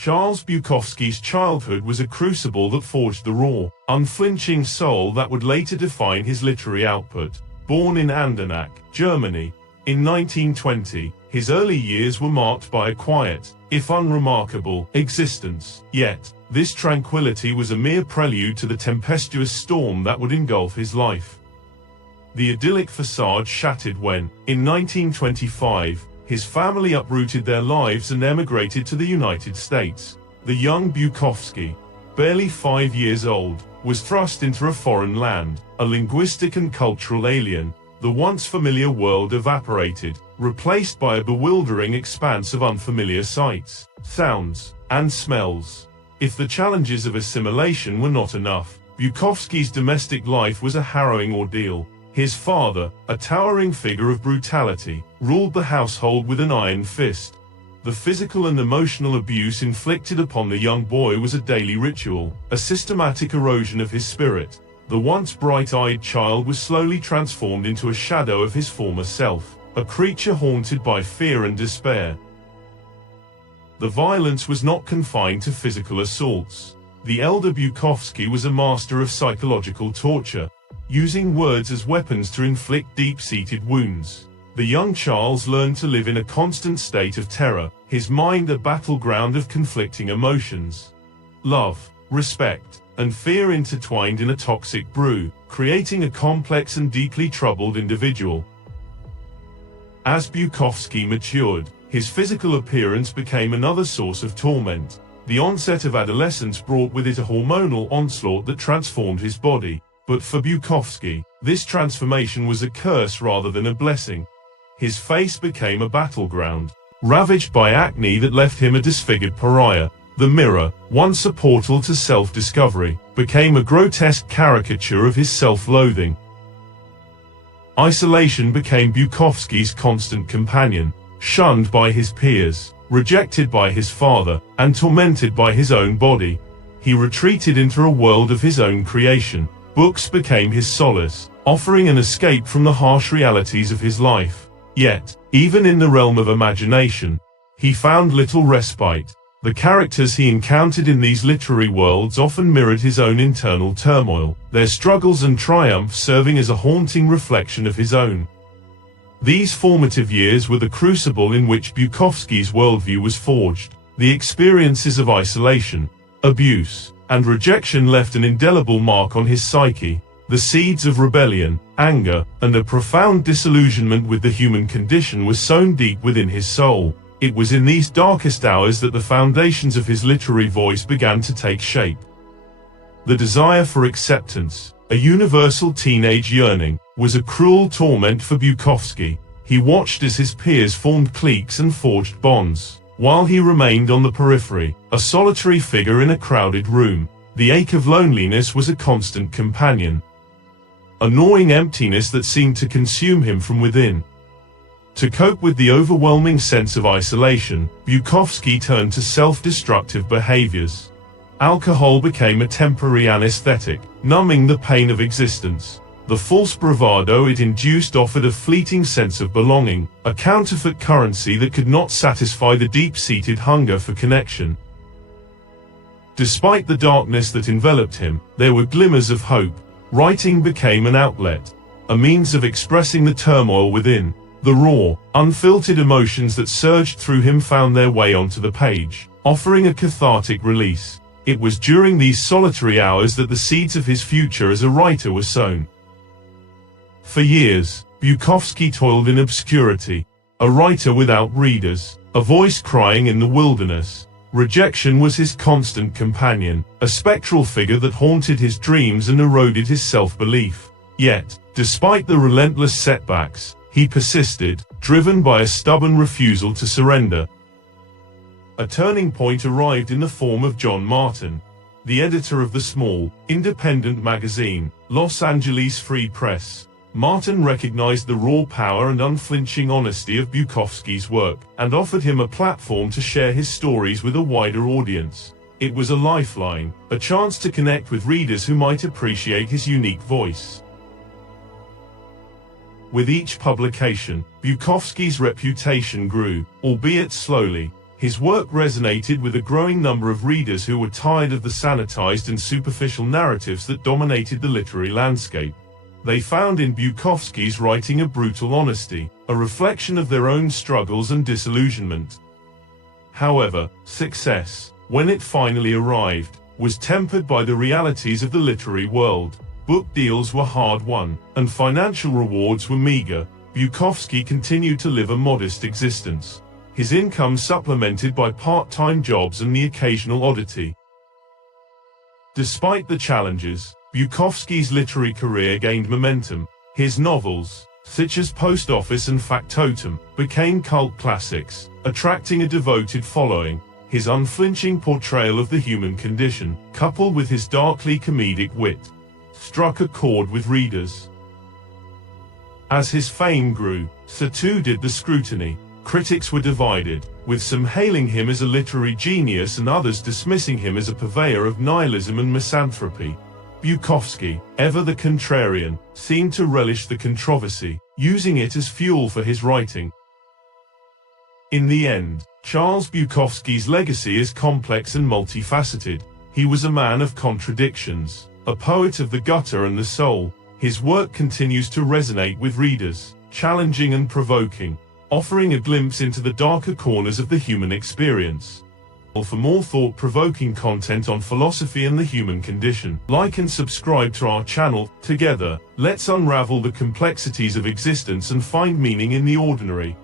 Charles Bukowski's childhood was a crucible that forged the raw, unflinching soul that would later define his literary output. Born in Andernach, Germany, in 1920, his early years were marked by a quiet, if unremarkable, existence. Yet, this tranquility was a mere prelude to the tempestuous storm that would engulf his life. The idyllic facade shattered when, in 1925, his family uprooted their lives and emigrated to the United States. The young Bukowski, barely 5 years old, was thrust into a foreign land, a linguistic and cultural alien. The once familiar world evaporated, replaced by a bewildering expanse of unfamiliar sights, sounds, and smells. If the challenges of assimilation were not enough, Bukowski's domestic life was a harrowing ordeal. His father, a towering figure of brutality, ruled the household with an iron fist. The physical and emotional abuse inflicted upon the young boy was a daily ritual, a systematic erosion of his spirit. The once bright-eyed child was slowly transformed into a shadow of his former self, a creature haunted by fear and despair. The violence was not confined to physical assaults. The elder Bukowski was a master of psychological torture, using words as weapons to inflict deep-seated wounds. The young Charles learned to live in a constant state of terror, his mind a battleground of conflicting emotions. Love, respect, and fear intertwined in a toxic brew, creating a complex and deeply troubled individual. As Bukowski matured, his physical appearance became another source of torment. The onset of adolescence brought with it a hormonal onslaught that transformed his body. But for Bukowski, this transformation was a curse rather than a blessing. His face became a battleground, ravaged by acne that left him a disfigured pariah. The mirror, once a portal to self-discovery, became a grotesque caricature of his self-loathing. Isolation became Bukowski's constant companion, shunned by his peers, rejected by his father, and tormented by his own body. He retreated into a world of his own creation. Books became his solace, offering an escape from the harsh realities of his life. Yet, even in the realm of imagination, he found little respite. The characters he encountered in these literary worlds often mirrored his own internal turmoil, their struggles and triumphs serving as a haunting reflection of his own. These formative years were the crucible in which Bukowski's worldview was forged. The experiences of isolation, abuse, and rejection left an indelible mark on his psyche. The seeds of rebellion, anger, and a profound disillusionment with the human condition were sown deep within his soul. It was in these darkest hours that the foundations of his literary voice began to take shape. The desire for acceptance, a universal teenage yearning, was a cruel torment for Bukowski. He watched as his peers formed cliques and forged bonds, while he remained on the periphery, a solitary figure in a crowded room. The ache of loneliness was a constant companion, a gnawing emptiness that seemed to consume him from within. To cope with the overwhelming sense of isolation, Bukowski turned to self-destructive behaviors. Alcohol became a temporary anesthetic, numbing the pain of existence. The false bravado it induced offered a fleeting sense of belonging, a counterfeit currency that could not satisfy the deep-seated hunger for connection. Despite the darkness that enveloped him, there were glimmers of hope. Writing became an outlet, a means of expressing the turmoil within. The raw, unfiltered emotions that surged through him found their way onto the page, offering a cathartic release. It was during these solitary hours that the seeds of his future as a writer were sown. For years, Bukowski toiled in obscurity, a writer without readers, a voice crying in the wilderness. Rejection was his constant companion, a spectral figure that haunted his dreams and eroded his self-belief. Yet, despite the relentless setbacks, he persisted, driven by a stubborn refusal to surrender. A turning point arrived in the form of John Martin, the editor of the small, independent magazine, Los Angeles Free Press. Martin recognized the raw power and unflinching honesty of Bukowski's work, and offered him a platform to share his stories with a wider audience. It was a lifeline, a chance to connect with readers who might appreciate his unique voice. With each publication, Bukowski's reputation grew, albeit slowly. His work resonated with a growing number of readers who were tired of the sanitized and superficial narratives that dominated the literary landscape. They found in Bukowski's writing a brutal honesty, a reflection of their own struggles and disillusionment. However, success, when it finally arrived, was tempered by the realities of the literary world. Book deals were hard-won, and financial rewards were meager. Bukowski continued to live a modest existence, his income supplemented by part-time jobs and the occasional oddity. Despite the challenges, Bukowski's literary career gained momentum. His novels, such as Post Office and Factotum, became cult classics, attracting a devoted following. His unflinching portrayal of the human condition, coupled with his darkly comedic wit, struck a chord with readers. As his fame grew, so too did the scrutiny. Critics were divided, with some hailing him as a literary genius and others dismissing him as a purveyor of nihilism and misanthropy. Bukowski, ever the contrarian, seemed to relish the controversy, using it as fuel for his writing. In the end, Charles Bukowski's legacy is complex and multifaceted. He was a man of contradictions, a poet of the gutter and the soul. His work continues to resonate with readers, challenging and provoking, offering a glimpse into the darker corners of the human experience. For more thought-provoking content on philosophy and the human condition, like and subscribe to our channel. Together, let's unravel the complexities of existence and find meaning in the ordinary.